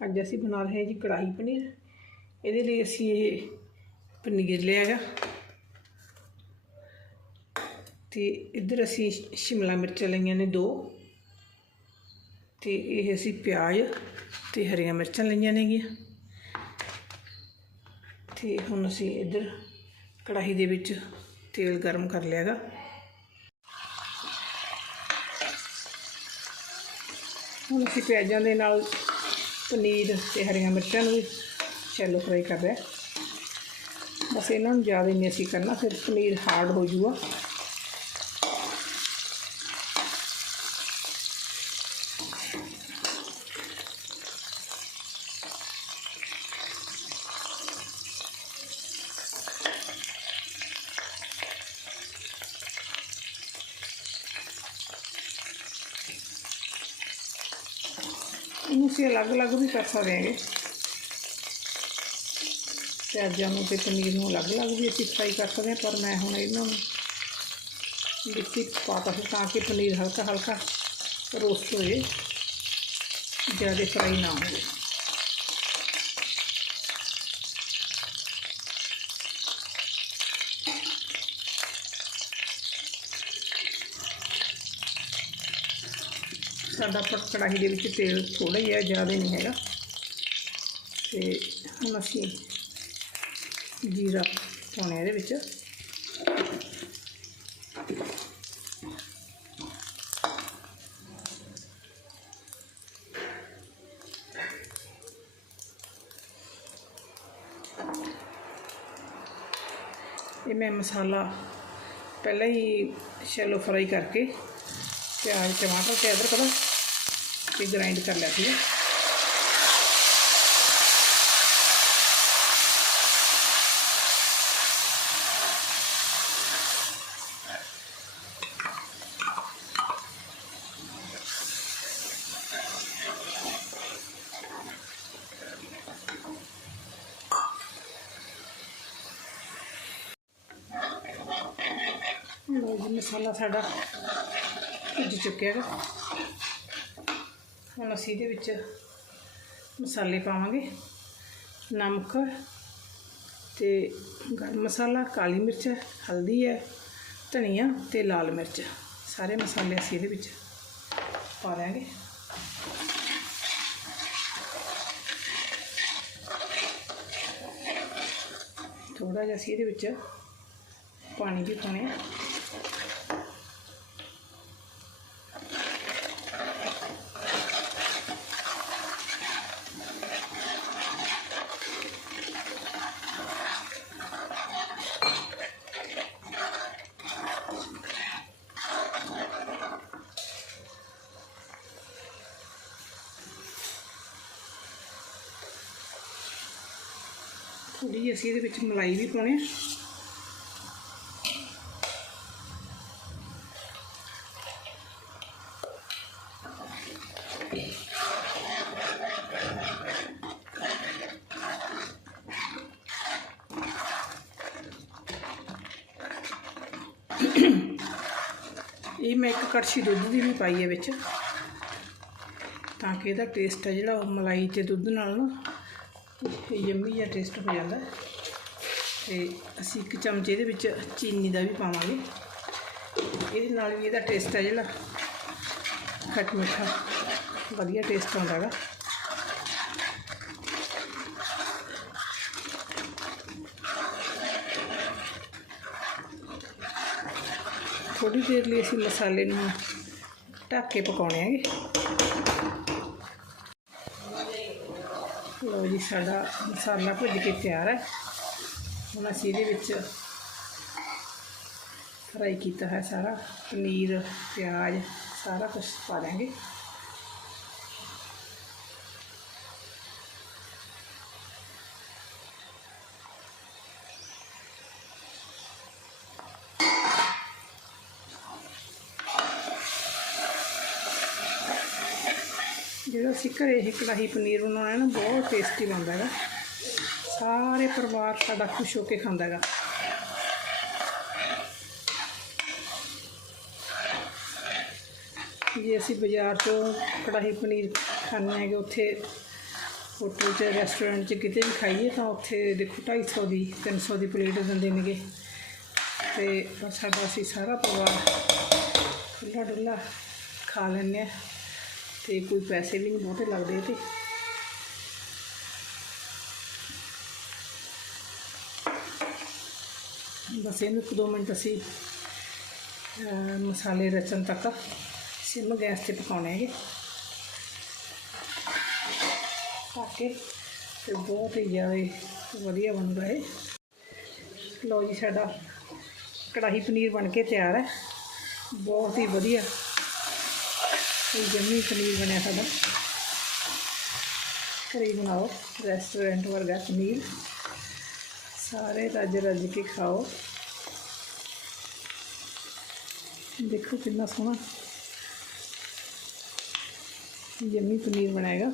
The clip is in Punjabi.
ਅੱਜ ਅਸੀਂ ਬਣਾ ਰਹੇ ਹਾਂ ਜੀ ਕੜਾਹੀ ਪਨੀਰ। ਇਹਦੇ ਲਈ ਅਸੀਂ ਇਹ ਪਨੀਰ ਲਿਆ ਹੈਗਾ। ਤੇ ਇੱਧਰ ਅਸੀਂ ਸ਼ਿਮਲਾ ਮਿਰਚਾਂ ਲਈਆਂ ਨੇ ਦੋ। ਤੇ ਇਹ ਅਸੀਂ ਪਿਆਜ਼ ਤੇ ਹਰੀਆਂ ਮਿਰਚਾਂ ਲਈਆਂ ਨੇਗੀਆਂ। ਤੇ ਹੁਣ ਅਸੀਂ ਇੱਧਰ ਕੜਾਹੀ ਦੇ ਵਿੱਚ ਤੇਲ ਗਰਮ ਕਰ ਲਿਆ ਹੈਗਾ। ਹੁਣ ਅਸੀਂ ਪਿਆਜ਼ਾਂ ਦੇ ਨਾਲ ਪਨੀਰ ਤੇ ਹਰੀਆਂ ਮਿਰਚਾਂ ਨੂੰ ਵੀ ਸ਼ੈਲੋ ਫਰਾਈ ਕਰ ਰਿਹਾ। ਬਸ ਇਹਨਾਂ ਨੂੰ ਜ਼ਿਆਦਾ ਨਹੀਂ ਅਸੀਂ ਕਰਨਾ, ਫਿਰ ਪਨੀਰ ਹਾਰਡ ਹੋ ਜੂਗਾ। ਇਹਨੂੰ ਅਸੀਂ ਅਲੱਗ-ਅਲੱਗ ਵੀ ਕਰ ਸਕਦੇ ਹਾਂਗੇ ਪਿਆਜ਼ਾਂ ਨੂੰ ਤੇ ਪਨੀਰ ਨੂੰ ਅਲੱਗ-ਅਲੱਗ ਵੀ ਅਸੀਂ ਫਰਾਈ ਕਰ ਸਕਦੇ ਹਾਂ ਪਰ ਮੈਂ ਹੁਣ ਇਹਨਾਂ ਨੂੰ ਵਿੱਚ ਹੀ ਪਾਤਾ ਸੀ ਤਾਂ ਕਿ ਪਨੀਰ ਹਲਕਾ ਹਲਕਾ ਰੋਸਟ ਹੋ ਜਾਏ ਜ਼ਿਆਦਾ ਸਾਡਾ ਕੜਾਹੀ ਦੇ ਵਿੱਚ ਤੇਲ ਥੋੜਾ ਹੀ ਹੈ, ਜ਼ਿਆਦਾ ਨਹੀਂ ਹੈਗਾ। ਤੇ ਹੁਣ ਅਸੀਂ ਜੀਰਾ ਪਾਉਣੇ ਇਹਦੇ ਵਿੱਚ। ਇਹ ਮੈਂ ਮਸਾਲਾ ਪਹਿਲਾਂ ਹੀ ਸ਼ੈਲੋ ਫਰਾਈ ਕਰਕੇ ਪਿਆਜ਼ ਟਮਾਟਰ ਤੇ ਅਦਰਕ ਦਾ ਤੇ ਗ੍ਰਾਈਂਡ ਕਰ ਲਿਆ ਸੀ ਮਸਾਲਾ ਸਾਡਾ ਭੁੱਜ ਚੁੱਕਿਆ ਹੈ ਹੁਣ ਅਸੀਂ ਇਹਦੇ ਵਿੱਚ ਮਸਾਲੇ ਪਾਵਾਂਗੇ। ਨਮਕ ਤੇ ਗਰਮ ਮਸਾਲਾ, ਕਾਲੀ ਮਿਰਚ, ਹਲਦੀ ਹੈ, ਧਨੀਆ ਤੇ ਲਾਲ ਮਿਰਚ। ਸਾਰੇ ਮਸਾਲੇ ਅਸੀਂ ਇਹਦੇ ਵਿੱਚ ਪਾ ਦਿਆਂਗੇ। ਥੋੜਾ ਜਿਹਾ ਅਸੀਂ ਇਹਦੇ ਵਿੱਚ ਪਾਣੀ ਵੀ ਪਾਉਣੇ ਥੋੜੀ ਜਿਹੀ ਅਸੀਂ ਇਹਦੇ ਵਿੱਚ ਮਲਾਈ ਵੀ ਪਾਉਣੀ ਇਹ ਮੈਂ ਇੱਕ ਕੜਛੀ ਦੁੱਧ ਦੀ ਵੀ ਪਾਈ ਹੈ ਵਿੱਚ, ਤਾਂ ਕਿ ਇਹਦਾ ਟੇਸਟ ਹੈ ਜਿਹੜਾ ਉਹ ਮਲਾਈ ਤੇ ਦੁੱਧ ਨਾਲ ਨਾ ਯੰਮੀ ਜਿਹਾ ਟੇਸਟ ਹੋ ਜਾਂਦਾ ਹੈ। ਤੇ ਅਸੀਂ ਇੱਕ ਚਮਚ ਇਹਦੇ ਵਿੱਚ ਚੀਨੀ ਦਾ ਵੀ ਪਾਵਾਂਗੇ। ਇਹਦੇ ਨਾਲ ਵੀ ਇਹਦਾ ਟੇਸਟ ਹੈ ਜਿਹੜਾ। ਖੱਟ ਮਿੱਠਾ, ਵਧੀਆ ਟੇਸਟ ਆਉਂਦਾ ਹੈਗਾ। ਥੋੜੀ ਦੇਰ ਲਈ ਅਸੀਂ ਮਸਾਲੇ ਨੂੰ ਢੱਕ ਕੇ ਪਕਾਉਣੇ ਹੈਗੇ। ਲਓ ਜੀ, ਸਾਡਾ ਮਸਾਲਾ ਭੁੱਜ ਕੇ ਤਿਆਰ ਹੈ। ਹੁਣ ਅਸੀਂ ਇਹਦੇ ਵਿੱਚ ਫਰਾਈ ਕੀਤਾ ਹੈ ਸਾਰਾ। ਪਨੀਰ, ਪਿਆਜ਼, ਸਾਰਾ ਕੁਝ ਪਾ ਦਾਂਗੇ ਜਿਹੜਾ ਅਸੀਂ ਘਰੇ ਇਹ ਕੜਾਹੀ ਪਨੀਰ ਬਣਾਉਣਾ ਨਾ, ਬਹੁਤ ਟੇਸਟੀ ਬਣਦਾ ਹੈਗਾ। ਸਾਰੇ ਪਰਿਵਾਰ ਸਾਡਾ ਖੁਸ਼ ਹੋ ਕੇ ਖਾਂਦਾ ਹੈਗਾ। ਜੇ, ਅਸੀਂ ਬਾਜ਼ਾਰ 'ਚੋਂ ਕੜਾਹੀ ਪਨੀਰ ਖਾਂਦੇ ਹੈਗੇ, ਉੱਥੇ ਹੋਟਲ 'ਚ ਰੈਸਟੋਰੈਂਟ 'ਚ ਕਿਤੇ ਵੀ ਖਾਈਏ ਤਾਂ ਉੱਥੇ ਦੇਖੋ 250 ਦੀ 300 ਦੀ ਪਲੇਟ ਦਿੰਦੇ ਨੇਗੇ। ਤੇ ਸਾਡਾ ਅਸੀਂ ਸਾਰਾ ਪਰਿਵਾਰ ਖੁੱਲਾ ਡੁੱਲਾ ਖਾ ਲੈਂਦੇ ਹਾਂ। ਤੇ ਕੋਈ ਪੈਸੇ ਵੀ ਨਹੀਂ ਬਹੁਤੇ ਲੱਗਦੇ ਇਹ 'ਤੇ ਬਸ ਇਹਨੂੰ ਇੱਕ ਦੋ ਮਿੰਟ ਅਸੀਂ ਅਹ, ਮਸਾਲੇ ਰਚਣ ਤੱਕ ਸਿਮ ਗੈਸ ਤੇ ਪਕਾਉਣੇ ਹੈਗੇ ਪਾ ਕੇ ਤੇ ਬਹੁਤ ਹੀ ਜ਼ਿਆਦਾ ਵਧੀਆ ਬਣਦਾ ਹੈ ਲਓ ਜੀ ਸਾਡਾ ਕੜਾਹੀ ਪਨੀਰ ਬਣ ਕੇ ਤਿਆਰ ਹੈ ਬਹੁਤ ਹੀ ਵਧੀਆ ਇਹ ਜੰਮੀ ਪਨੀਰ ਬਣਿਆ ਸਾਡਾ। ਘਰੇ ਬਣਾਓ। ਰੈਸਟੋਰੈਂਟ ਵਰਗਾ ਪਨੀਰ। ਸਾਰੇ ਰੱਜ ਰੱਜ ਕੇ ਖਾਓ। ਦੇਖੋ ਕਿੰਨਾ ਸੋਹਣਾ। ਯੰਮੀ ਪਨੀਰ ਬਣਾਏਗਾ